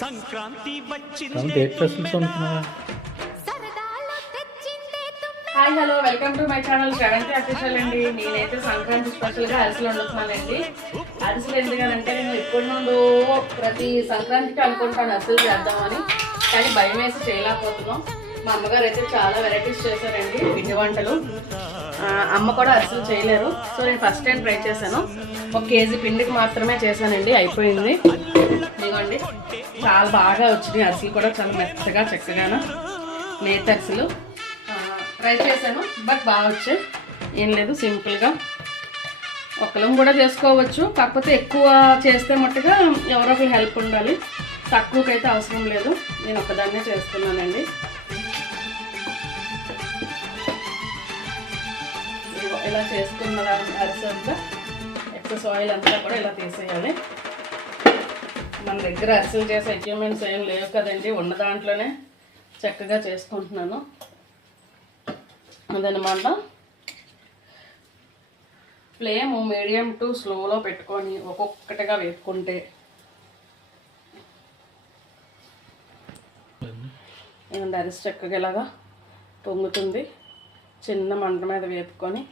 Sankranti hi hello welcome to my channel Sravanthi official అండి. నేనైతే సంక్రాంతి స్పెషల్గా అరిసెలు వండుతున్నానండి. అరిసెలు ఎందుకంటే నేను ఎప్పటి నుండో ప్రతి సంక్రాంతికి అనుకుంటాను అరిసెలు చేద్దామని, కానీ భయం వేసి చేయలేకపోతున్నాం. మా అమ్మగారు అయితే చాలా వెరైటీస్ చేశారండి పిండి వంటలు. అమ్మ కూడా అరిసెలు చేయలేరు, సో నేను ఫస్ట్ టైం ట్రై చేశాను. 1 కేజీ పిండికి మాత్రమే చేశానండి, అయిపోయింది. ఇదిగోండి చాలా బాగా వచ్చినాయి అరిసెలు కూడా, చాలా మెత్తగా చక్కగాను నేతి అరిసెలు ట్రై చేశాను. బట్ బాగా వచ్చాయి, ఏం లేదు, సింపుల్గా ఒకళ్ళం కూడా చేసుకోవచ్చు. కాకపోతే ఎక్కువ చేస్తే మట్టుగా ఎవరో ఒకరు హెల్ప్ ఉండాలి, తక్కువకైతే అవసరం లేదు. నేను ఒకదాన్నే చేస్తున్నానండి. ఇలా చేసుకున్న అరిసెంతా ఎక్సెస్ ఆయిల్ అంతా కూడా ఇలా తీసేయాలి. మన దగ్గర అరిసెలు చేసే ఎక్విప్మెంట్స్ ఏం లేవు కదండి, ఉన్న దాంట్లోనే చక్కగా చేసుకుంటున్నాను. అదనమాట. ఫ్లేమ్ మీడియం టు స్లోలో పెట్టుకొని ఒక్కొక్కటిగా వేపుకుంటే ఏమంటే అరిసి చక్కగా ఇలాగా పొంగుతుంది. చిన్న మంట మీద వేపుకొని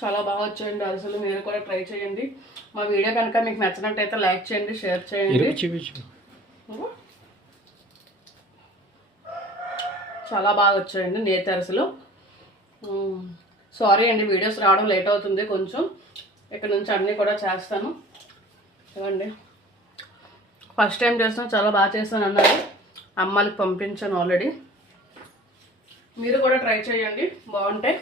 చాలా బాగా వచ్చాయండి అరిసెలు. మీరు కూడా ట్రై చేయండి. మా వీడియో కనుక మీకు నచ్చినట్టయితే లైక్ చేయండి, షేర్ చేయండి. చాలా బాగా వచ్చాయండి నేతి అరిసెలు. సారీ అండి, వీడియోస్ రావడం లేట్ అవుతుంది కొంచెం. ఇక్కడ నుంచి అన్నీ కూడా చేస్తాను. ఇవ్వండి, ఫస్ట్ టైం చేస్తాను, చాలా బాగా చేస్తాను అన్నారు. అమ్మాయికి పంపించాను ఆల్రెడీ. మీరు కూడా ట్రై చేయండి, బాగుంటాయి.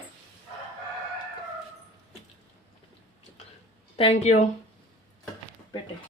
Thank you. పెట్టే